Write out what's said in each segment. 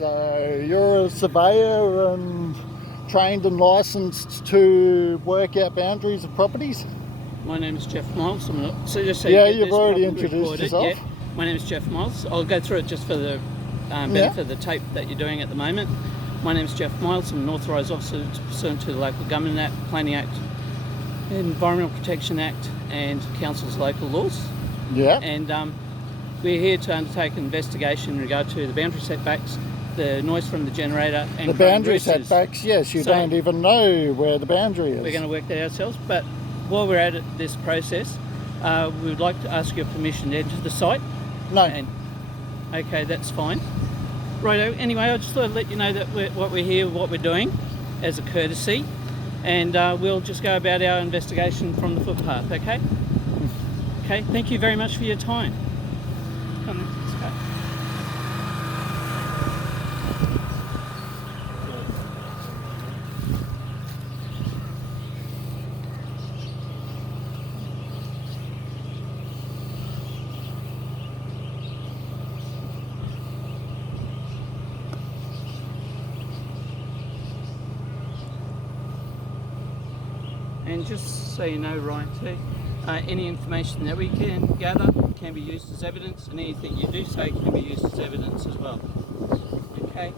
So you're a surveyor and trained and licensed to work out boundaries of properties? My name is Jeff Miles. You've already introduced yourself. Yeah. My name is Jeff Miles. I'll go through it just for the benefit of the tape that you're doing at the moment. My name is Jeff Miles. I'm an authorised officer pursuant to the Local Government Act, Planning Act, Environmental Protection Act and Council's local laws. Yeah. And we're here to undertake an investigation in regard to the boundary setbacks, the noise from the generator and the boundary setbacks. Yes, you don't even know where the boundary is. We're going to work that ourselves, but while we're at this process, we would like to ask your permission to enter the site. No. Okay, that's fine. Righto, anyway, I just thought I'd let you know that we're here, what we're doing as a courtesy, and we'll just go about our investigation from the footpath, okay? Okay, thank you very much for your time. Come on, let's go. And just so you know, Ryan, too, any information that we can gather can be used as evidence, and anything you do say can be used as evidence as well. Okay?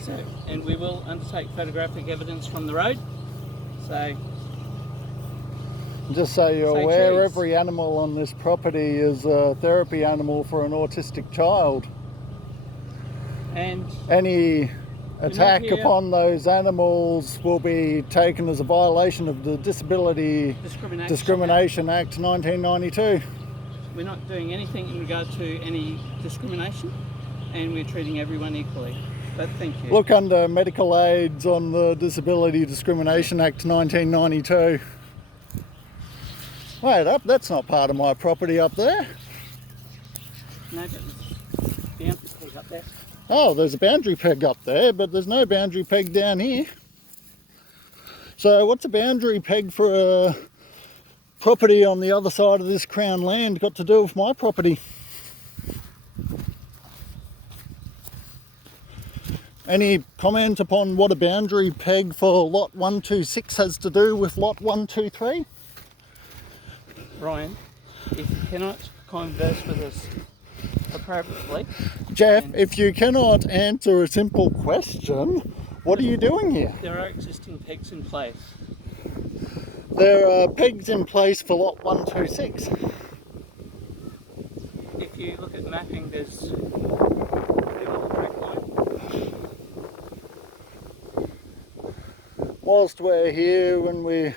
So, and we will undertake photographic evidence from the road. So, just so you're say aware, cheese. every animal on this property is a therapy animal for an autistic child. And any attack upon those animals will be taken as a violation of the Disability Discrimination Act 1992. We're not doing anything in regard to any discrimination, and we're treating everyone equally. But thank you. Look under medical aids on the Disability Discrimination Act 1992. Wait up, that's not part of my property up there. No, but boundary peg up there. Oh, there's a boundary peg up there, but there's no boundary peg down here. So what's a boundary peg for a property on the other side of this Crown land got to do with my property? Any comment upon what a boundary peg for lot 126 has to do with lot 123? Ryan, if you cannot converse with us appropriately. Jeff, if you cannot answer a simple question, what are you doing here? There are existing pegs in place. There are pegs in place for lot 126. If you look at mapping, there's whilst we're here and we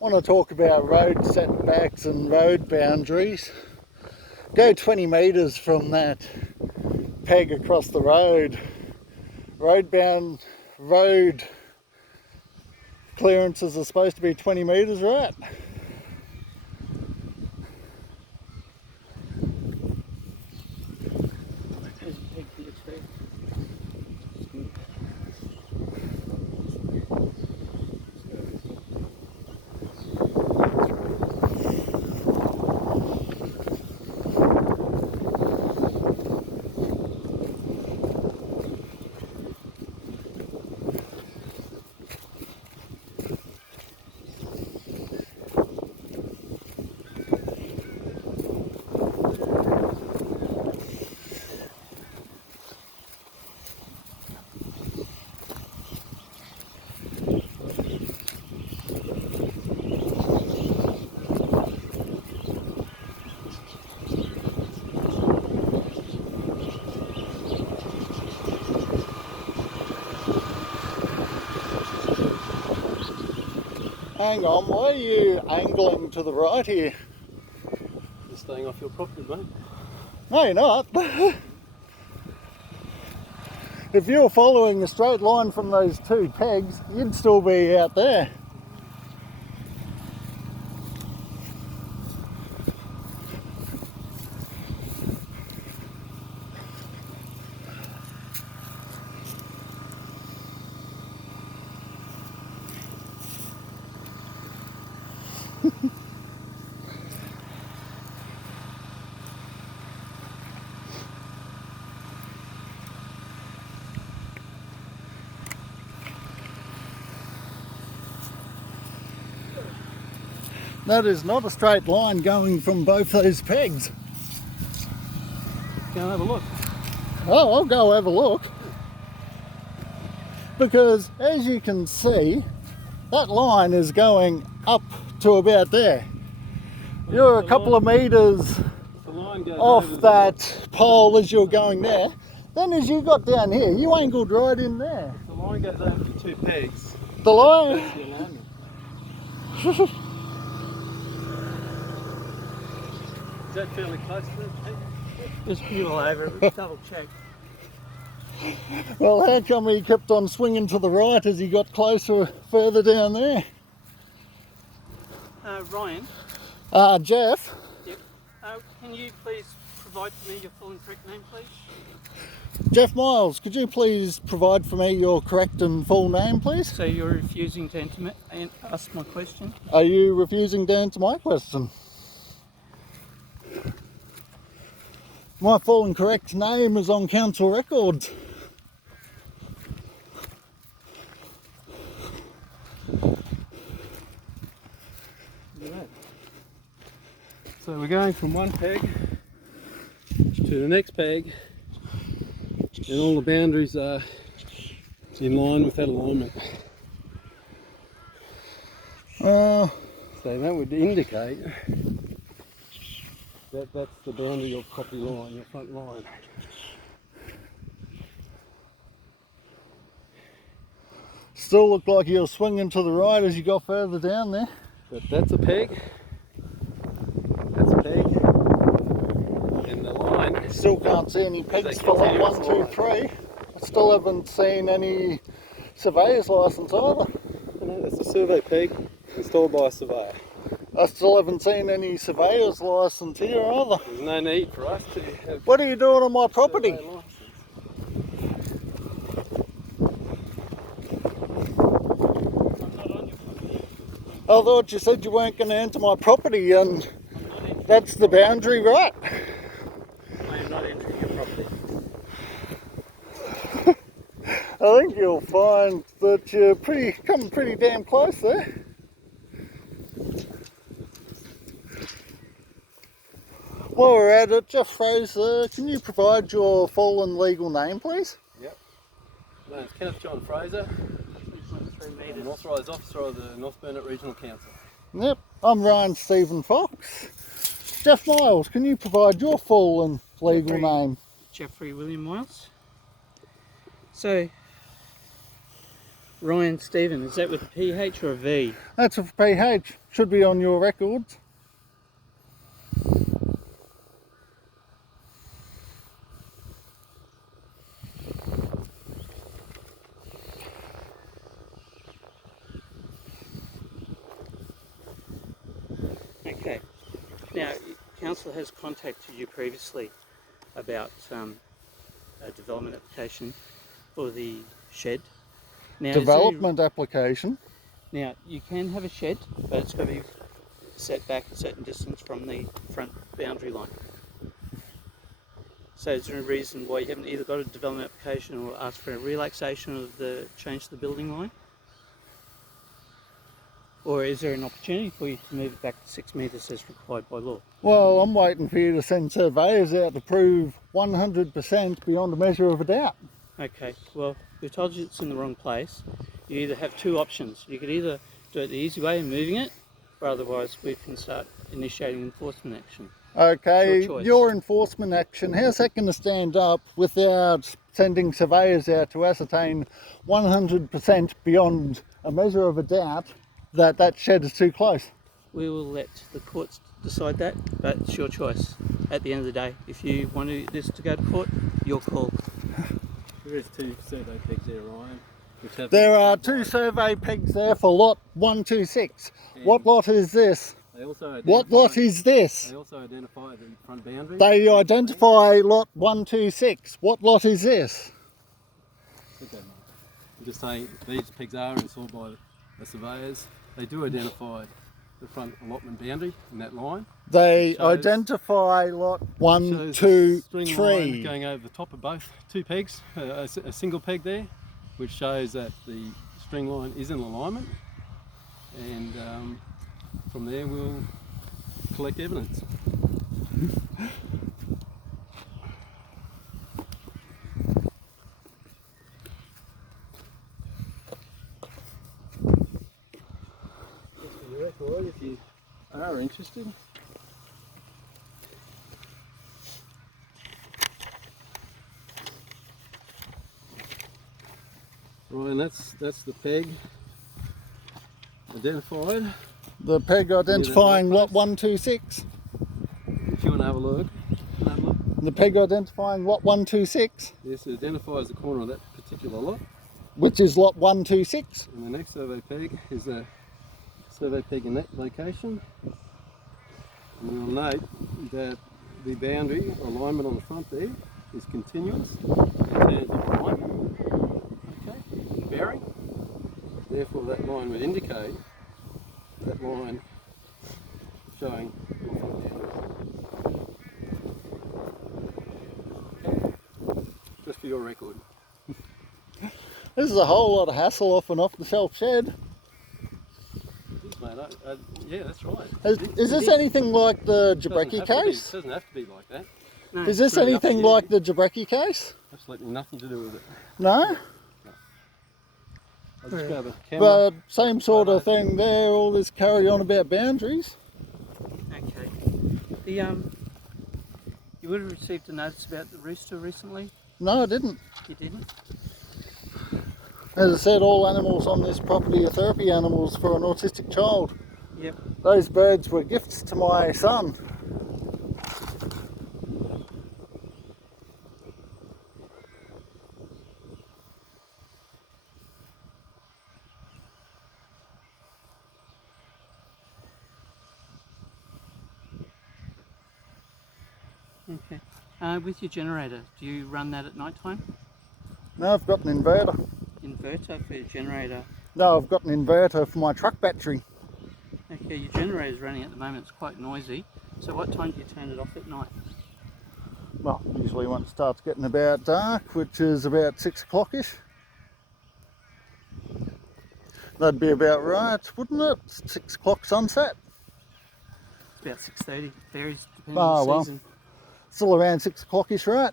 want to talk about road setbacks and road boundaries, go 20 metres from that peg across the road. Road clearances are supposed to be 20 metres, right? There's a peg here too. Hang on, why are you angling to the right here? You're staying off your property, mate. No, you're not. If you were following a straight line from those two pegs, you'd still be out there. That is not a straight line going from both those pegs. Go and have a look. Oh, I'll go have a look. Because as you can see, that line is going up to about there. You're a couple of metres The line goes off over that pole as you're going there. Then as you got down here, you angled right in there. The line goes over the 2 pegs. The line... That's the alignment. Is that fairly close to the peg? Just peel over it, double check. Well, how come he kept on swinging to the right as he got closer, further down there? Ryan? Jeff? Yep. Can you please provide for me your full and correct name, please? Jeff Miles, could you please provide for me your correct and full name, please? So you're refusing to ask my question? Are you refusing to answer my question? My full and correct name is on council records. Look at that. So we're going from one peg to the next peg, and all the boundaries are in line with that alignment. So that would indicate that that's the boundary of your property line, your front line. Still looked like you were swinging to the right as you got further down there. But that's a peg. That's a peg. And the line. Still can't see any pegs for lot 1, 2, 3. I still haven't seen any surveyor's licence either. No, that's a survey peg installed by a surveyor. I still haven't seen any surveyor's licence here either. There's no need for us to have. What are you doing on my property? survey licence. I thought you said you weren't going to enter my property and that's the boundary, right? I am not entering your property. I think you'll find that you're coming pretty damn close there. While we're at it, Jeff Fraser, can you provide your full and legal name, please? Yep. My name's Kenneth John Fraser. 3.3 I'm metres. an authorised officer of the North Burnett Regional Council. Yep, I'm Ryan Stephen Fox. Jeff Miles, can you provide your full and legal name? Jeffrey William Miles. So, Ryan Stephen, is that with a PH or a V? That's a PH, should be on your records. Okay. Now, council has contacted you previously about a development application for the shed. Now, Development application. Now, you can have a shed, but it's got to be set back a certain distance from the front boundary line. So is there a reason why you haven't either got a development application or asked for a relaxation of the change to the building line? Or is there an opportunity for you to move it back to 6 metres as required by law? Well, I'm waiting for you to send surveyors out to prove 100% beyond a measure of a doubt. Okay, well, we've told you it's in the wrong place. You either have two options. You could either do it the easy way and moving it, or otherwise we can start initiating enforcement action. Okay, It's your choice. your enforcement action, how's that going to stand up without sending surveyors out to ascertain 100% beyond a measure of a doubt that that shed is too close? We will let the courts decide that, but it's your choice. At the end of the day, if you want this to go to court, your call. There is 2 survey pegs there, Ryan. Which have There are 2 survey pegs there for lot 126. What lot is this? They also What lot is this? They also identify the front boundary. They identify lot 126. What lot is this? Okay, mate. I'm just saying these pegs are installed by the surveyors. They do identify the front allotment boundary in that line. They Shows- identify lot 1, Shows 2, the string line 3. going over the top of both 2 pegs, a single peg there, which shows that the string line is in alignment, and From there we'll collect evidence. Just for your record, if you are interested. Right, and that's the peg identified. The peg identifying lot 126. If you want to have a look, The peg identifying lot 126, yes, it identifies the corner of that particular lot. which is lot 126. And the next survey peg is a survey peg in that location. And we'll note that the boundary alignment on the front there is continuous in terms of line, okay, bearing. Therefore that line would indicate that line showing the front boundary. Okay. Just for your record. This is a whole lot of hassle off an off-the-shelf shed. Mate, yeah, that's right. Is this anything like the Jabrecki case? It doesn't have to be like that. No, Is this really up to anything you. like the Jabrecki case? Absolutely nothing to do with it. No? I'll just grab a camera. But same sort of thing there, all this carry on about boundaries. Okay. The you would have received a notice about the rooster recently. No, I didn't. You didn't? As I said, all animals on this property are therapy animals for an autistic child. Yep. Those birds were gifts to my son. Okay. With your generator, do you run that at night time? No, I've got an inverter. Inverter for your generator. No, I've got an inverter for my truck battery. Okay, your generator is running at the moment. It's quite noisy. So what time do you turn it off at night? Well, usually when it starts getting about dark, which is about 6 o'clock-ish. That'd be about right, wouldn't it? 6 o'clock sunset. It's about 6:30. Varies depending Oh, on the well. season. Still around 6 o'clock-ish, right?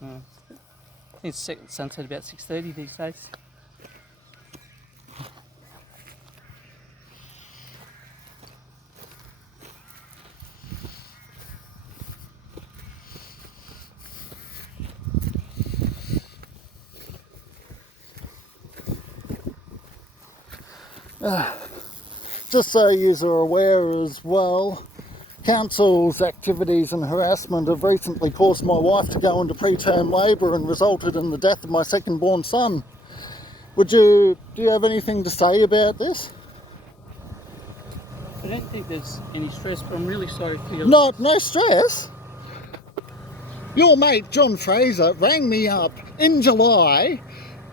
I think it's sunset about 6:30 these days. Just so you are aware as well, Council's activities and harassment have recently caused my wife to go into preterm labour and resulted in the death of my second born son. Do you have anything to say about this? I don't think there's any stress, but I'm really sorry for your No stress. Your mate John Fraser rang me up in July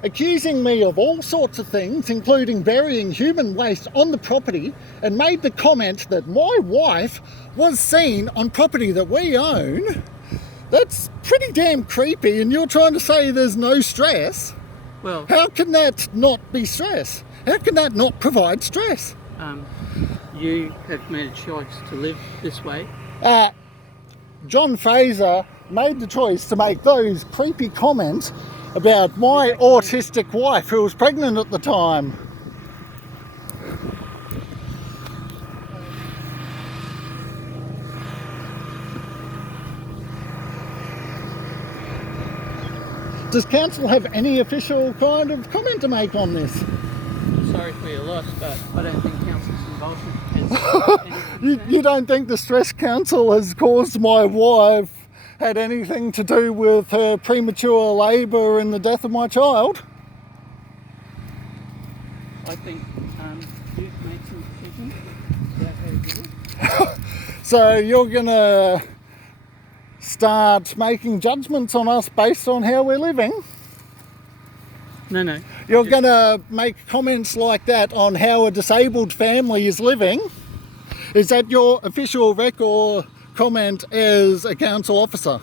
accusing me of all sorts of things, including burying human waste on the property, and made the comment that my wife was seen on property that we own. That's pretty damn creepy, and you're trying to say there's no stress? Well, How can that not be stress? How can that not provide stress? you have made a choice to live this way. John Fraser made the choice to make those creepy comments about my autistic wife who was pregnant at the time. Does council have any official kind of comment to make on this? Sorry for your loss, but I don't think council's involvement has You don't think the stress council has caused my wife had anything to do with her premature labour and the death of my child? I think you've made some decisions about how to do it. So you're going to start making judgments on us based on how we're living? No. You're going to make comments like that on how a disabled family is living? Is that your official record comment as a council officer?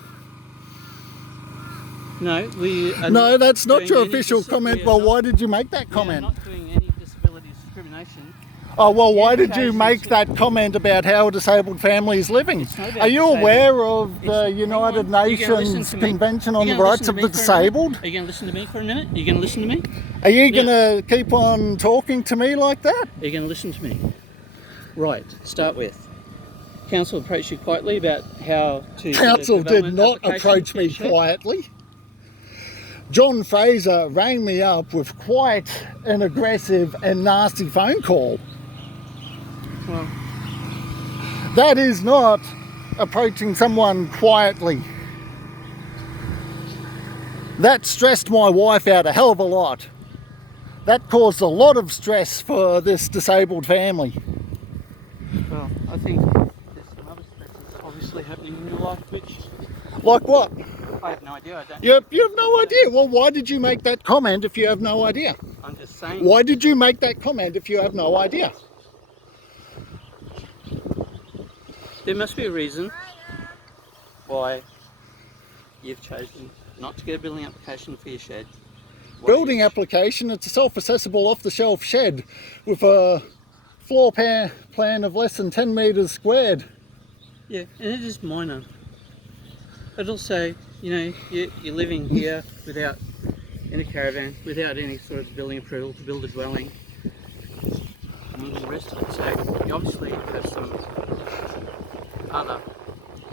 No, we are No, that's not doing your any official comment. we are Well, not- why did you make that We are comment? not doing any disability discrimination Oh, well, why You've did you chosen make to- that comment about how a disabled family is living? It's not about Are you disabled. aware of the It's- United hang on. You're gonna listen Nations to me? Convention You're on the gonna Rights listen of to the me for a minute? Disabled? Are you going to listen to me for a minute? Are you going to listen to me? Are you Yeah. going to keep on talking to me like that? Are you going to listen to me? Right, start with. Council approached you quietly about how to... Council did not approach me quietly. John Fraser rang me up with quite an aggressive and nasty phone call. Well, That is not approaching someone quietly. That stressed my wife out a hell of a lot. That caused a lot of stress for this disabled family. well, I think there's some other stresses obviously happening in your life, which Like what? I have no idea. I don't. You have no idea. Well, why did you make that comment if you have no idea? I'm just saying. Why did you make that comment if you have no idea? There must be a reason why you've chosen not to get a building application for your shed. Why Building you- application, it's a self-assessable off-the-shelf shed with a floor plan of less than 10 metres squared. Yeah, and it is minor. But also, you know, you're living here without, in a caravan, without any sort of building approval to build a dwelling and all the rest of it. So you obviously have some other...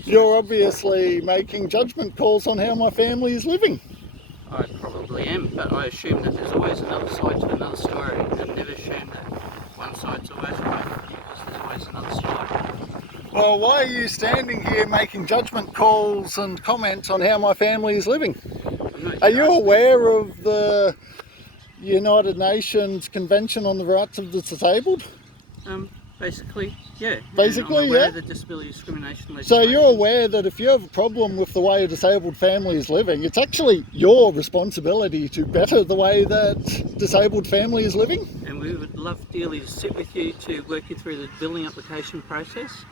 You're obviously making judgment calls on how my family is living. I probably am, but I assume that there's always another side to another story, and never assume that one side's always right, because there's always another side. Well, why are you standing here making judgment calls and comments on how my family is living? I'm not Are you asking- aware of the United Nations Convention on the Rights of the Disabled? Basically, yeah. Basically, and I'm aware yeah. of the disability discrimination So legislation. you're aware that if you have a problem with the way a disabled family is living, it's actually your responsibility to better the way that disabled family is living? And we would love dearly to sit with you to work you through the building application process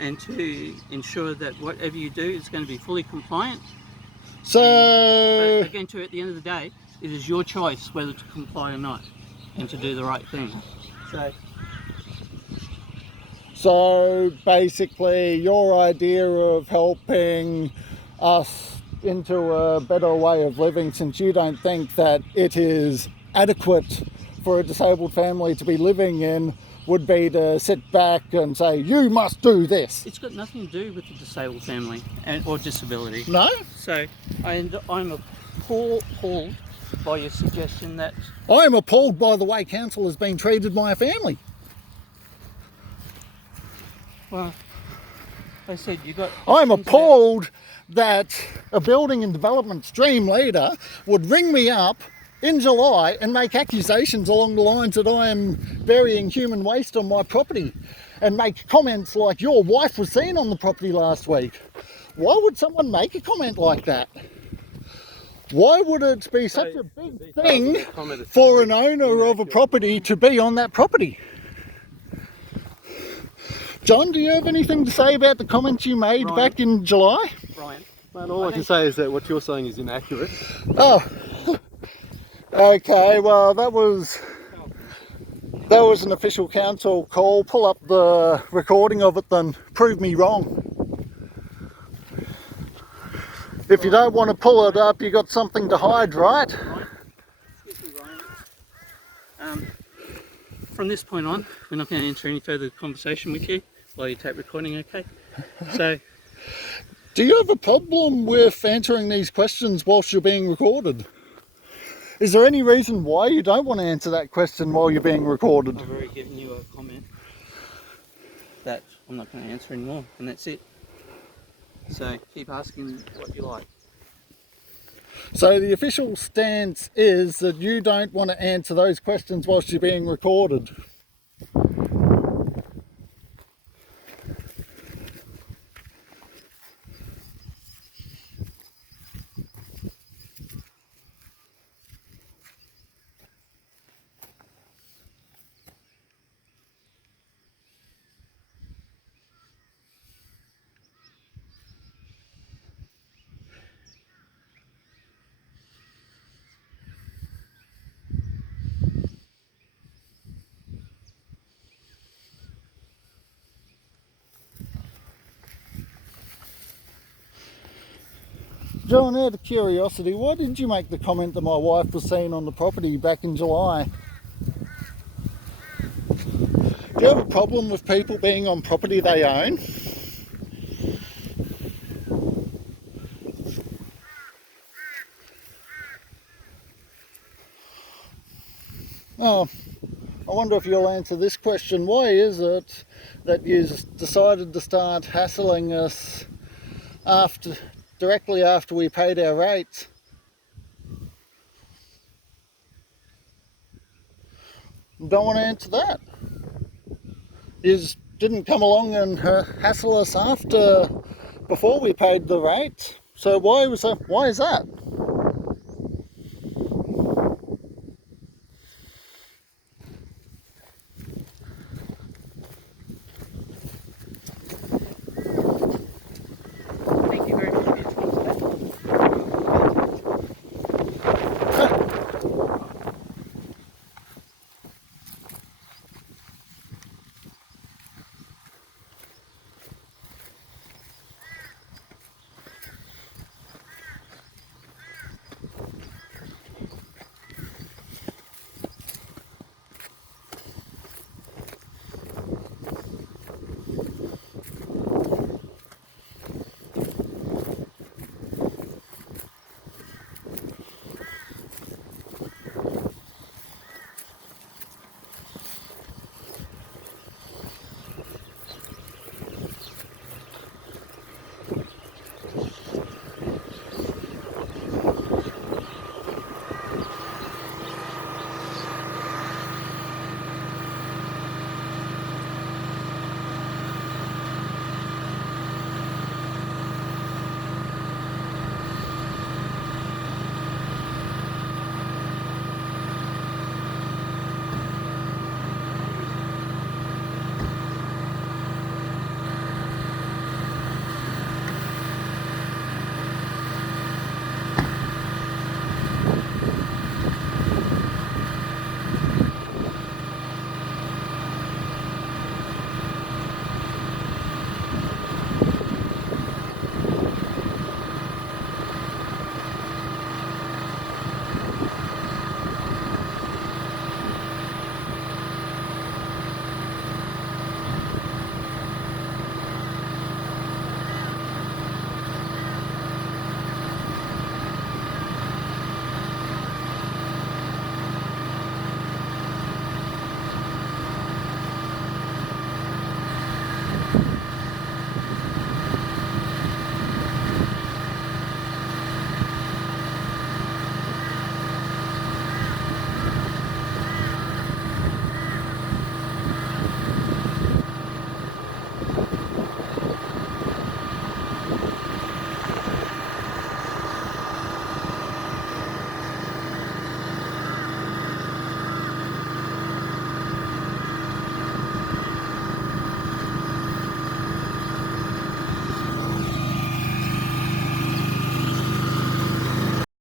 and to ensure that whatever you do is going to be fully compliant. So, But again, at the end of the day, it is your choice whether to comply or not and to do the right thing. so basically your idea of helping us into a better way of living, since you don't think that it is adequate for a disabled family to be living in, would be to sit back and say, you must do this. It's got nothing to do with the disabled family or disability. No? So I'm appalled by your suggestion that... I am appalled by the way council has been treated by a family. Well, I said you got... I'm questions appalled that a building and development stream leader would ring me up in July and make accusations along the lines that I am burying human waste on my property, and make comments like your wife was seen on the property last week. Why would someone make a comment like that? Why would it be such a big thing for an owner of a property to be on that property? John, do you have anything to say about the comments you made Ryan. back in July? about... Brian, Man, all I can say is that what you're saying is inaccurate. Oh, okay. Well, that was an official council call. Pull up the recording of it, then prove me wrong. If you don't want to pull it up, you got something to hide, right? Ryan, excuse me, Ryan. From this point on, we're not going to enter any further conversation with you while you tape recording, okay? So, Do you have a problem with answering these questions whilst you're being recorded? Is there any reason why you don't want to answer that question while you're being recorded? I've already given you a comment that I'm not going to answer anymore, and that's it. So, keep asking what you like. So the official stance is that you don't want to answer those questions whilst you're being recorded. John, out of curiosity, why did you make the comment that my wife was seen on the property back in July? Do you have a problem with people being on property they own? Oh, I wonder if you'll answer this question. Why is it that you decided to start hassling us directly after we paid our rates? Don't want to answer that. You just didn't come along and hassle us before we paid the rates. So why is that?